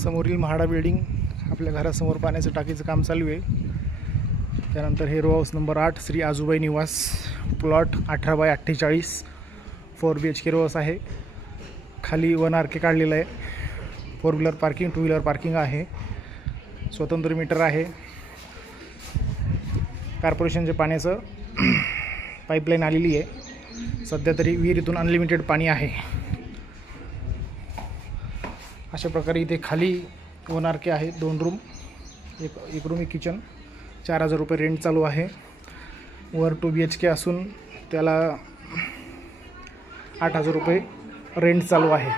समोरील म्हाडा बिल्डिंग आपल्या घरासमोर पाण्याचं टाकीचं काम चालू आहे। त्यानंतर हे रो हाऊस नंबर 8 श्री आजूबाई निवास प्लॉट 18/48 4 BHK रो हाऊस आहे। खाली 1 RK काढलेला आहे। 4 व्हीलर पार्किंग 2 व्हीलर पार्किंग आहे। स्वतंत्र मीटर आहे। कॉर्पोरेशनच्या पाण्याचं पाईपलाईन आलेली आहे। सध्या तरी विहिरीतून अनलिमिटेड पाणी आहे। अशा प्रकारे इथे खाली 1 RK आहे। 2 रूम एक रूम एक किचन 4000 रुपये रेंट चालू आहे। वर 2 BHK असून त्याला 8000 रुपये रेंट चालू आहे।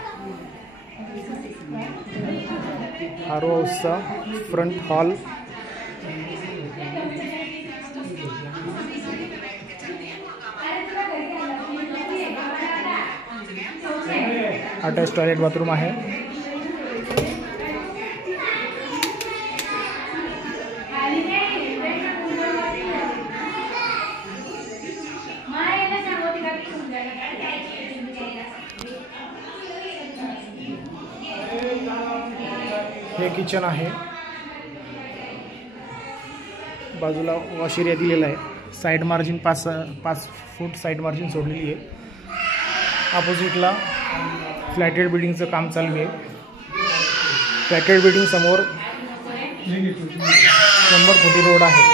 हा रो हाऊसचा front hall attach toilet bathroom आहे। हे किचन आहे। बाजूला वॉश एरिया दिलेला आहे। साइड मार्जिन 5 फूट साइड मार्जिन सोडलेली आहे। अपोजिटला फ्लॅटेड बिल्डिंगचं काम चालू आहे। फ्लॅटेड बिल्डिंग समोर 100 फुटी रोड आहे।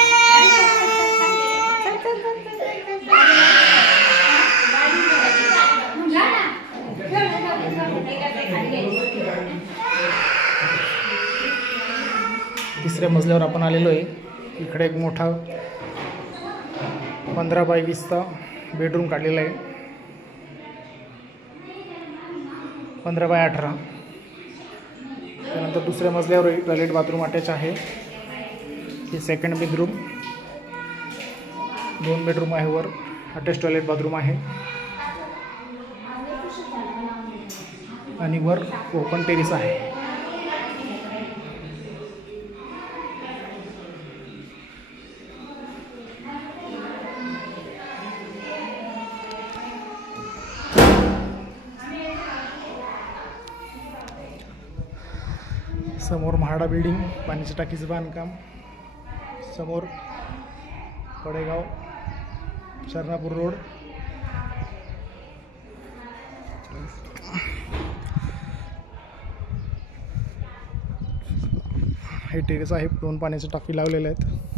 तिसऱ्या मजल्यावर आपण आलेलो आहे। इकडे एक मोठा 15/20चा बेडरूम काढलेला आहे। 15/18 त्यानंतर दुसऱ्या मजल्यावर टॉयलेट बाथरूम अटॅच आहे। हे सेकंड बेडरूम 2 बेडरूम आहे। वर अटॅच टॉयलेट बाथरूम आहे आणि वर ओपन टेरेस आहे। समोर म्हाडा बिल्डिंग पाण्याच्या टाकीचं बांधकाम। समोर कडेगाव शरणापूर रोड। हे टेरेस आहे। 2 पाण्याच्या टाकी लावलेल्या आहेत।